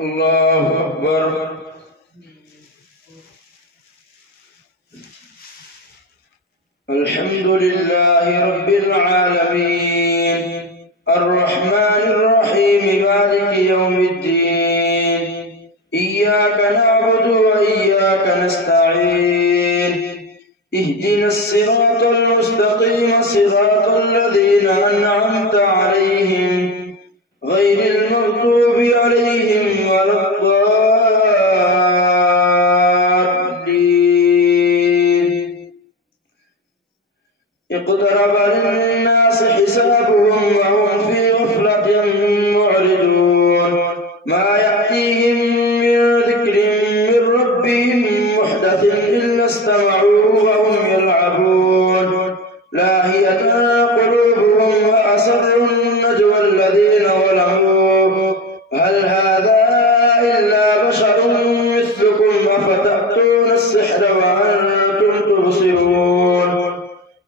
الله أكبر. الحمد لله رب العالمين الرحمن الرحيم مالك يوم الدين إياك نعبد وإياك نستعين اهدنا الصراط المستقيم صراط الذين أنعمت عليهم غير المغضوب عليهم ولا الضالين. اقترب للناس حسابهم وهم في غفلة معرضون ما يأتيهم من ذكر من ربهم محدث إلا استمعوه وهم يلعبون لاهية قلوبهم وأسروا النجوى الذين ظلموا هل هذا إلا بشر مثلكم أفتأتون السحر وأنتم تبصرون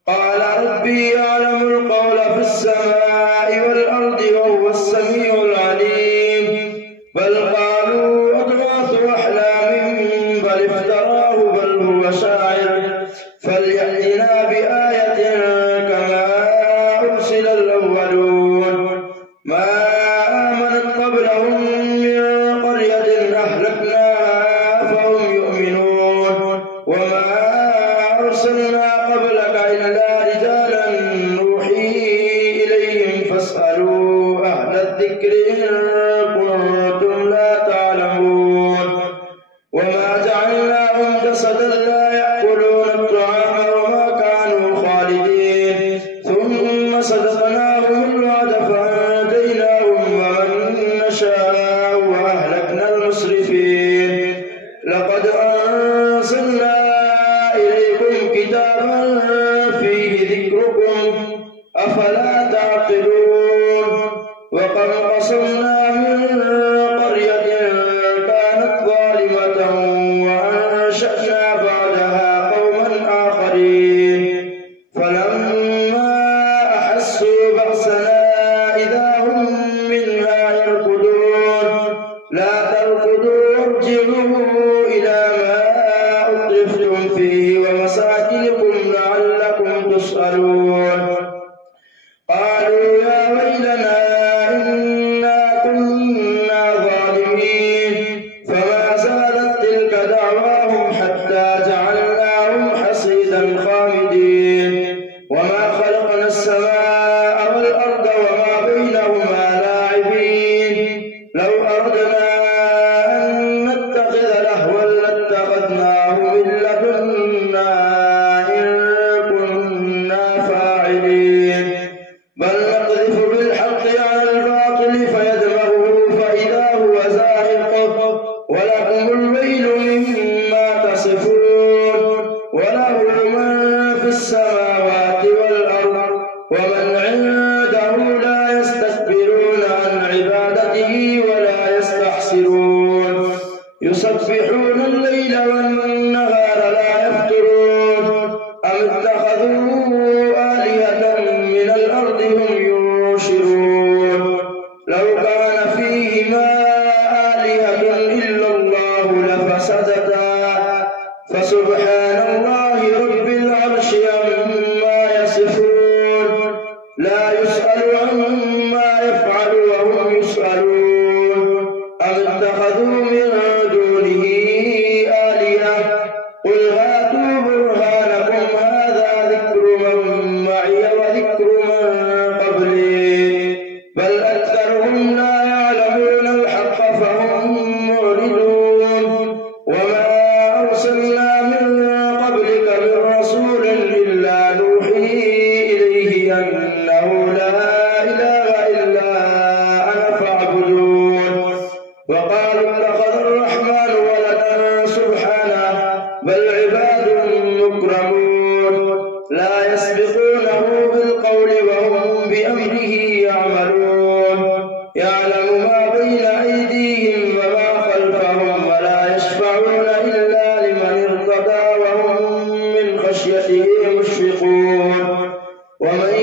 قال ربي يعلم القول في السماء والأرض وهو السميع العليم بل قالوا أضغاث أحلام بل افتراه بل هو شاعر فليأتنا بآية كما أرسل الأولون ما آمنت قبلهم من قرية أهلكناها فهم يؤمنون وما أرسلنا قبلك إلا رجالا نوحي إليهم فاسألوا أهل الذكر إن كنتم لا تعلمون وما جعلناهم جسدا لا يأكلون الطعام وما كانوا خالدين ثم صدقناهم الوعد فأنجيناهم ومن نشاء وأهلكنا المسرفين لقد أنزلنا إليكم كتابا فيه ذكركم أفلا تعقلون وقد قصمنا من قرية كانت ظالمة وأنشأنا بعدها قوما آخرين فلما أحسوا بأسنا إذا هم منها يركضون لا تركضوا وارجعوا إلى ما أترفتم فيه ومساكنكم لعلكم تسألون قالوا يا ويلنا إنا كنا ظالمين فما زالت تلك دعواهم حتى جعلناهم حصيدا خامدين وما خلقنا السماء والأرض وما بينهما لاعبين لو أردنا أن نتخذ لهوا لاتخذناه من لدنا إن كنا فاعلين بل نقذف بالحق على الباطل فيدمغه فإذا هو زاهق ولكم الويل مما تصفون وله من في السماوات والأرض ومن عنده لا يستكبرون عن عبادته ولا يستحسرون يسبحون الليل والنهار لا يفترون أم اتخذوا آلهة من الأرض هم ينشرون لو كان فيهما آلهة إلا الله لفسدتا فسبحان الله رب العرش عما يصفون لا يسأل عما يفعل وهم يسألون أم اتخذوا من دونه آلهة قل هاتوا برهانكم هذا ذكر من معي وذكر من قبلي بل أكثرهم لا يعلمون الحق فهم معرضون وما أرسلنا من قبلك من رسول إلا نوحي إليه أنه لا إله إلا أنا فاعبدون وقالوا اتخذ الرحمن ولدا سبحانه بل عباد مكرمون لا يسبقونه بالقول وهم بأمره يعملون يعلم ما بين أيديهم وما خلفهم ولا يشفعون إلا لمن ارتضى وهم من خشيته مشفقون ومن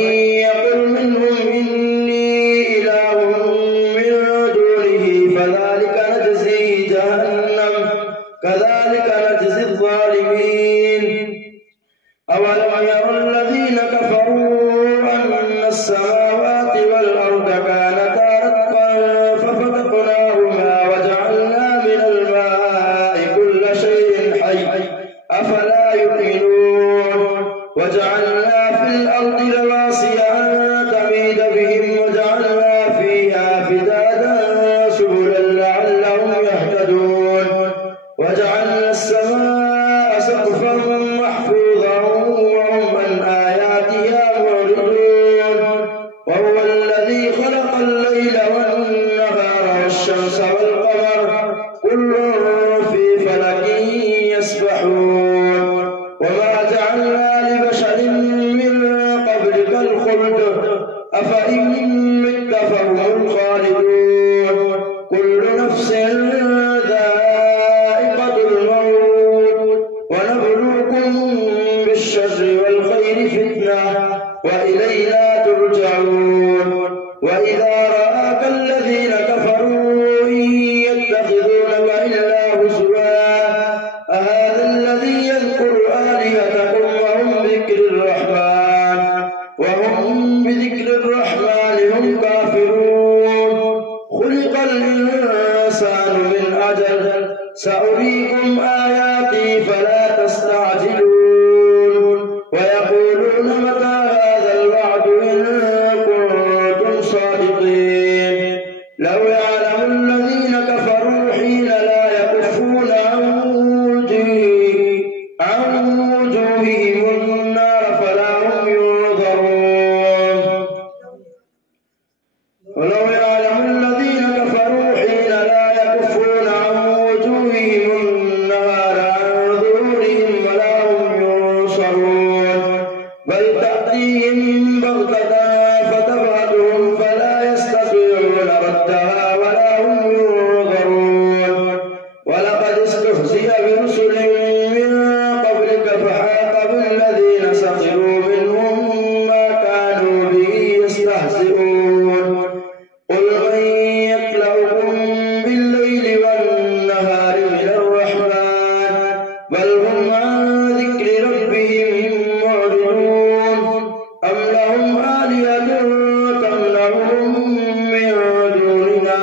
يقل منهم إني إله من دونه فذلك نجزي والشمس والقمر كل في فلك يسبحون وما جعلنا لبشر من قبلك الخلد أفإن مت فهم الخالدون كل نفس ذائقة الموت ونبلوكم بالشر والخير فتنة وإلينا ترجعون وإذا رآك الذين كفروا إن يتخذونك إلا هزوا أهذا الذي يذكر آلهتكم وهم بذكر الرحمن هم كافرون خلق الإنسان من أجل سأريكم آياتي فلا تستعجلون ويقولون متى هذا الوعد إن كنتم صادقين لو يعلم الذين كفروا حين لا يكفون عن وجوههم النار فلا هم ينظرون ولو يعلم الذين كفروا حين لا يكفون عن وجوههم النار عن ظهورهم ولا هم ينصرون بل تأتيهم بغتة فتبهتهم فلا يستطيعون ردها ولا هم ينظرون ولقد استهزئ برسل من قبلك فحاق بالذين سخروا منهم ما كانوا به يستهزئون قل من يكلؤكم بالليل والنهار من الرحمن بل هم عن ذكر ربهم معرضون أم لهم آلهة تمنعهم من دوننا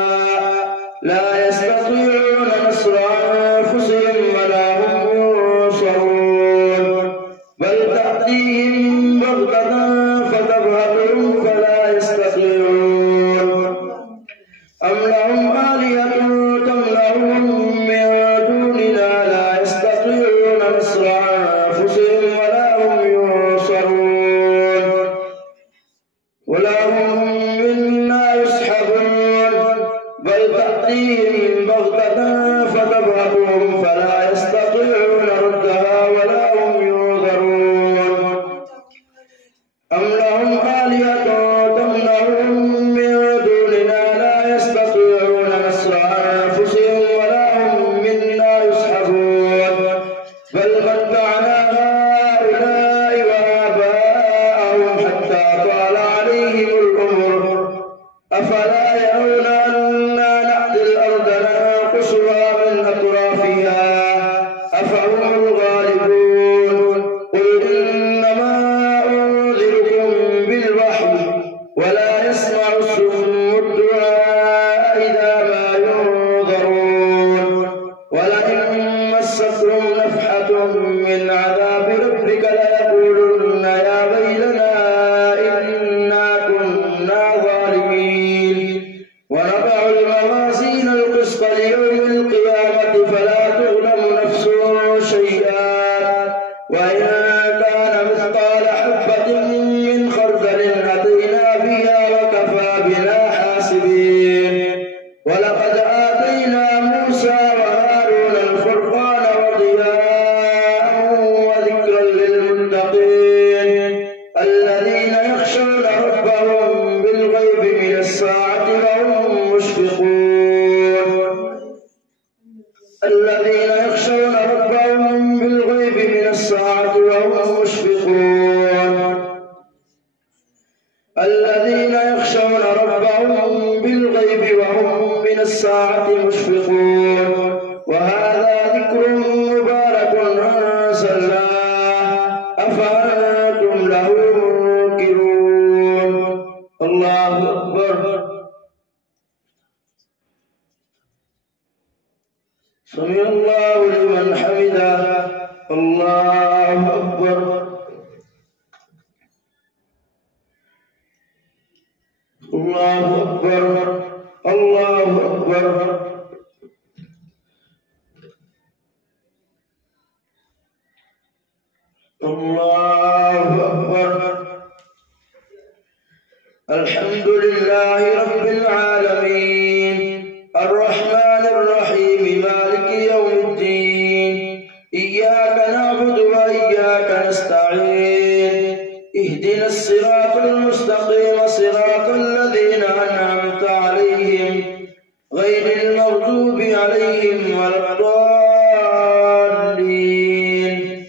لا يستطيعون نصر أنفسهم ولا هم ينصرون بل تأتيهم بغتة فتبهتهم فلا يستطيعون أم لهم آلهة تمنعهم من دوننا لا يستطيعون نصر أنفسهم ولا هم ينصرون ولا هم منا يسحبون بل تأتيهم بغتة فتبهتهم فلا يستطيعون ردها ولا هم ينظرون أم لهم آلهة تمنعهم من دوننا لا يستطيعون نصر أنفسهم ولا هم منا يسحبون بل متعنا هؤلاء وآباءهم حتى طال عليهم الأمر أفلا يرون أنا نأتي الأرض ننقصها من أطرافها أفهم الغالبون قل إنما أنذركم بالوحي ولا يسمع الصم الدعاء إذا ما ينذرون ولئن مستهم نفحة من عذاب ربك ليقولن يا ويلنا إنا كنا ظالمين ونضع الموازين القسط ليوم القيامة فلا تظلم نفس شيئا وإن كان مثقال حبة من خردل أتينا بها وكفى بنا حاسبين ولقد آتينا موسى وهارون الفرقان وضياء وذكرا للمتقين الذين يخشون ربهم بالغيب من الساعة وهم مشفقون الذين يخشون ربهم بالغيب من الساعة وهم مشفقون الذين يخشون ربهم بالغيب وهم من الساعة مشفقون وهذا ذكر مبارك أنزلناه أفأنتم له منكرون الله أكبر سمع الله لمن حمده الله أكبر الله أكبر الله أكبر الله أكبر الحمد لله رب العالمين غير المغضوب عليهم ولا الضالين.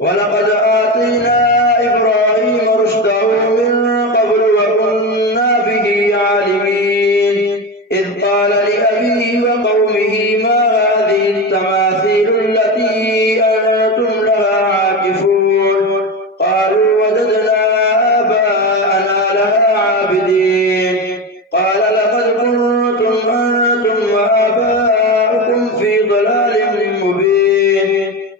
ولقد آتينا إبراهيم رشده من قبل وكنا به عالمين. إذ قال لأبيه وقومه ما هذه التماثيل التي أنتم لها عاكفون؟ قالوا وجدنا آباءنا لها عابدين. قال لقد كنتم أنتم وآباؤكم في ضلال مبين.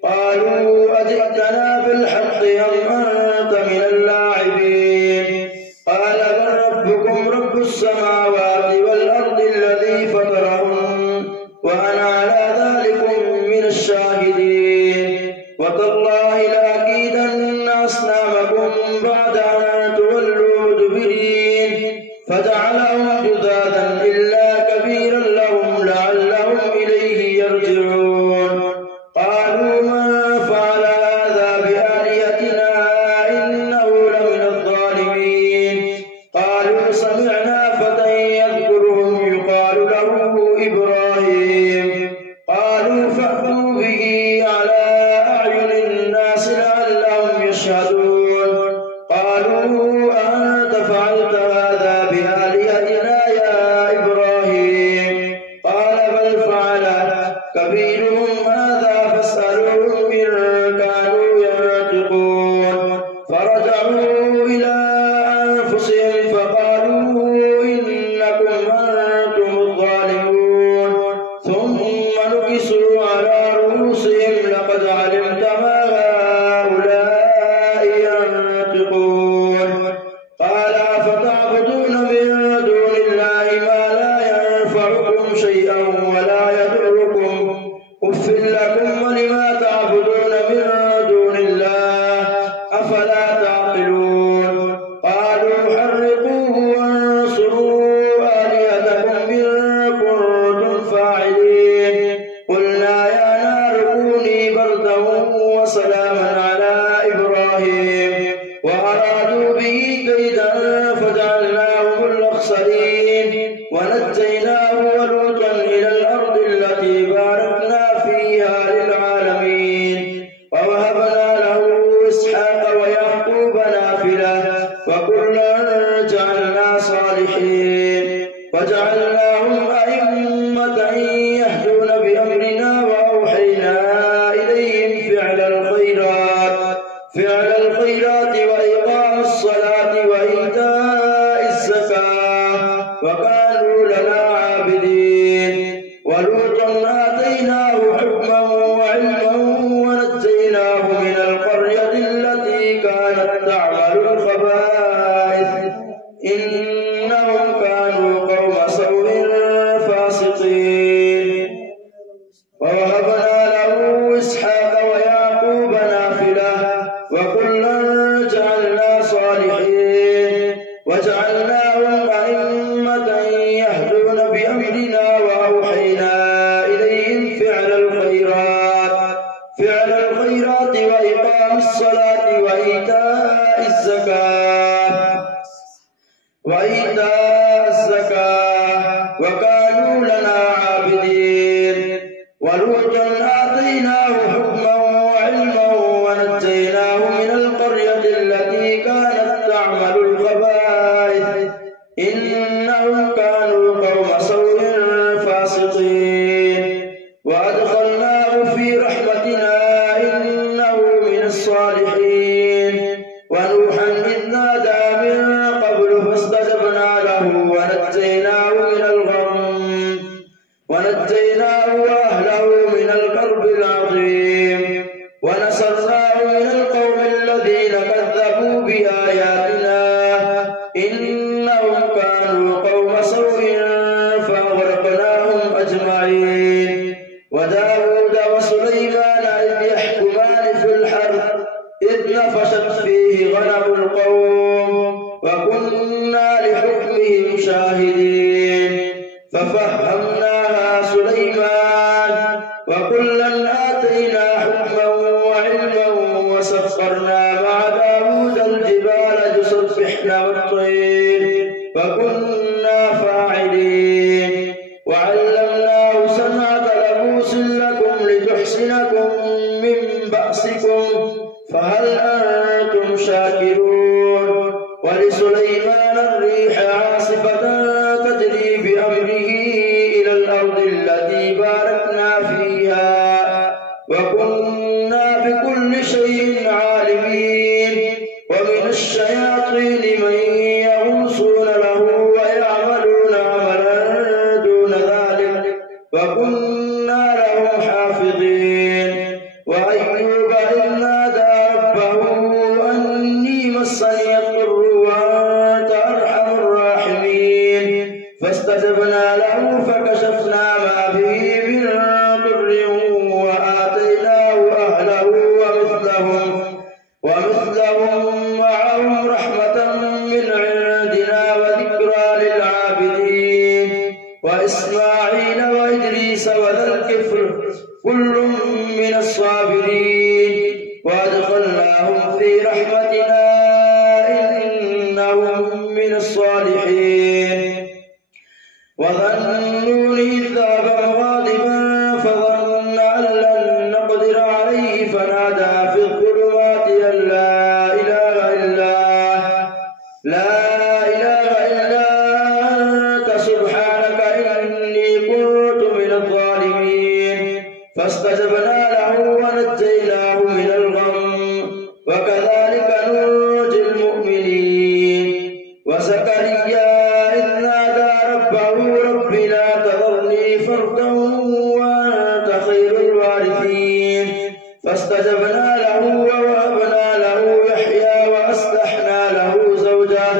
قالوا أجئتنا بالحق أم أنت من اللاعبين؟ قال بل ربكم رب السماوات والأرض الذي فطرهن وأنا على ذلك من الشاهدين. وتالله لأكيدن أصنامكم بعد أن تولوا مدبرين. فجعلهم جذاذا إلا كبيرا لهم لعلهم إليه يرجعون. قالوا من فعل هذا بآلهتنا إنه لمن الظالمين. قالوا سمعنا فتى يذكرهم يقال له إبراهيم. قالوا فأتوا به على أعين الناس لعلهم يشهدون. قالوا أنت فعلت هذا بآلهتنا يا إبراهيم؟ قال بل فعله كبيرهم هذا فاسألوهم إن كانوا ينطقون. فرجعوا إلى أنفسهم فقالوا إنكم أنتم الظالمون. ثم نكسوا على رؤوسهم لقد علمت ما هؤلاء ينطقون. قال أفتعبدون من دون الله ما لا ينفعكم شيئا ولا يضركم؟ أف لكم ولما تعبدون من دون الله أفلا تعقلون؟ قالوا حرقوه وانصروا آلهتكم إن كنتم فاعلين. قلنا يا نار كوني بردا وسلاما على إبراهيم. وأرادوا به كيدا فجعلناهم الأخسرين. ونجيناه ولوطا إلى الأرض التي باركنا فيها للعالمين. ووهبنا له إسحاق ويعقوب نافلة وكلا جعلنا صالحين. وجعلناهم أئمة يهدون بأمرنا وأوحينا إليهم فعل الخيرات وإقام الصلاة وإيتاء الزكاة وكانوا لنا عابدين. ولوطا آتيناه حكما وعلما ونجيناه من القرية التي كانت تعمل الخبائث إنهم كانوا قوم سوء فاسقين. ووهبنا له إسحاق ويعقوب نافلة وكلا جعلنا صالحين. وجعلناهم أئمة يهدون بأمرنا وأوحينا إليهم فعل الخيرات وإقام الصلاة وإيتاء الزكاة وكانوا لنا عابدين. ولوطا آتيناه حكما وعلما ونجيناه من القرية التي كانت تعمل الخبائث إنهم كانوا قوم سوء فاسقين. وأدخلناه في رحمتنا إنه من الصالحين. ونوحا إذ نادى من قبل فاستجبنا له ونجيناه وأهله من الكرب العظيم. ونصرناه من القوم الذين كذبوا بآياتنا إنهم كانوا قوم سوء فأغرقناهم أجمعين. وداود وسليمان إذ يحكمان في الحرث إذ نفشت فيه غنم القوم وكنا لحكمهم شاهدين. ففهمناها سليمان وكلا آتينا حكما وعلما وسخرنا مع داود الجبال يسبحن والطير وكنا فاعلين. فاستجبنا له فكشفنا ما به من ضر وآتيناه أهله ومثلهم معهم رحمة من عندنا وذكرى للعابدين وإسماعيل وإدريس وذا الكفل كل من الصابرين وأدخلناهم في رحمتنا إنهم من الصالحين. وظنون إذ ذهب مغاضبا فظن أن لن نقدر عليه فنادى في الظلمات أن لا إله إلا أنت سبحانك إني كنت من الظالمين فاستجبنا له ونجيناه من الغم وكذلك ننجي المؤمنين. وزكريا إذ نادى ربه رب لا تذرني فردا وأنت خير الوارثين فاستجبنا له ووهبنا له يحيى وأصلحنا له زوجه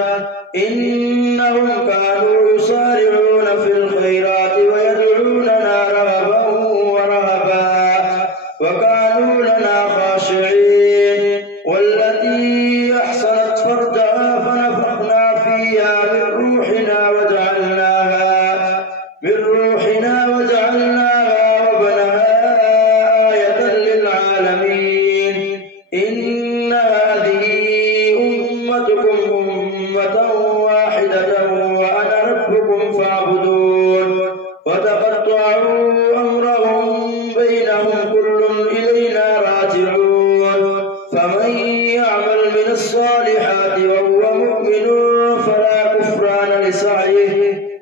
إنهم كانوا يسارعون في الخيرات ويدعوننا رغبا ورهبا وكانوا لنا خاشعين. والتي أحصنت فرجها فنفخنا فيها من روحنا وجعلناها وابنها آية للعالمين. إن هذه أمتكم أمة واحدة وأنا ربكم فاعبدون. وتقطعوا أمرهم بينهم كل إلينا راجعون. فمن يعمل من الصالحات وهو مؤمن فلا كفران لسعيه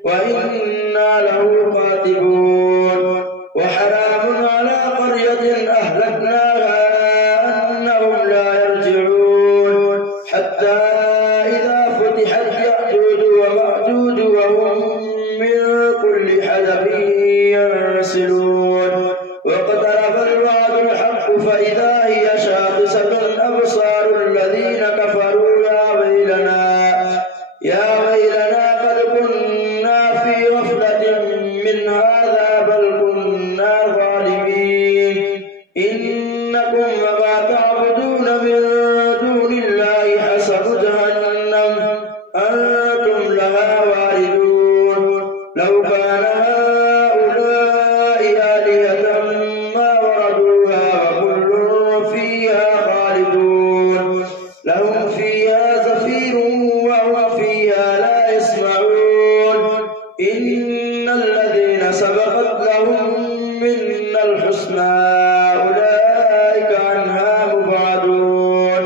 وإنا له كاتبون. وحرام على قرية أهلكناها أنهم لا يرجعون حتى إذا فتحت يأجوج ومأجوج وهم من كل حدب ينسلون. واقترب الوعد الحق فإذا هي شاخصة أبصار الذين كفروا يا ويلنا قد كنا في غفلة من هذا بل كنا ظالمين. إنكم وما تعبدون من دون الله حسب جهنم أنتم لها واردون. لو كان هؤلاء آلهة ما وردوها وكل فيها خالدون. لهم فيها زفير وهم فيها لا يسمعون. إن الذين سبقت لهم منا الحسنى أولئك عنها مبعدون.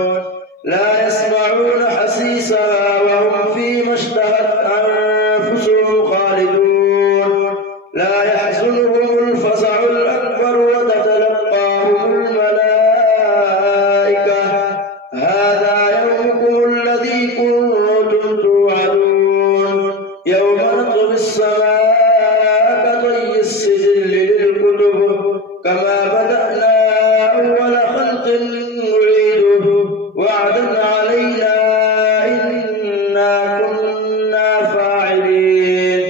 لا يسمعون حسيسها وهم فيما اشتهت أنفسهم خالدون. لا يحزنهم الفزع الأكبر وتتلقاهم الملائكة هذا يومكم الذي كنتم توعدون. يوم نطوي السماء كطي السجل للكتب كما بدأنا أول خلق نعيده وعدا علينا إنا كنا فاعلين.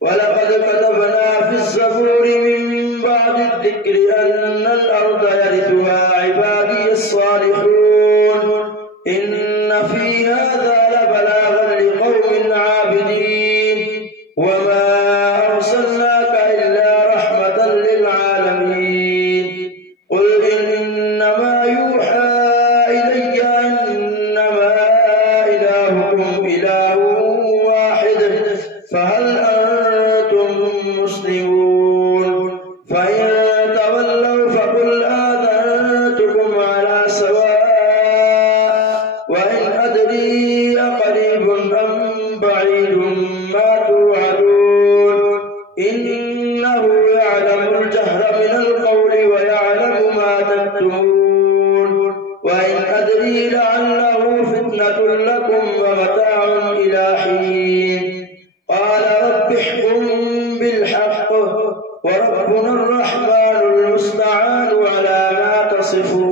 ولقد كتبنا في الزبور من بعد الذكر أن الأرض يرثها عبادي الصالحون. إن في هذا لبلاغا لقوم عابدين. وما أرسلناك إلا رحمة للعالمين. قل إنما يوحى إلي أنما إلهكم إله واحد فهل أنتم مسلمون؟ فإن تولوا فقل آذنتكم على سواء وإن أدري أقريب أم بعيد ما توعدون. إنه يعلم الجهر من القول ويعلم ما تكتمون. وإن أدري لعله فتنة لكم ومتاع إلى حين. قال رب احكم بالحق وربنا الرحمن المستعان على ما تصفون.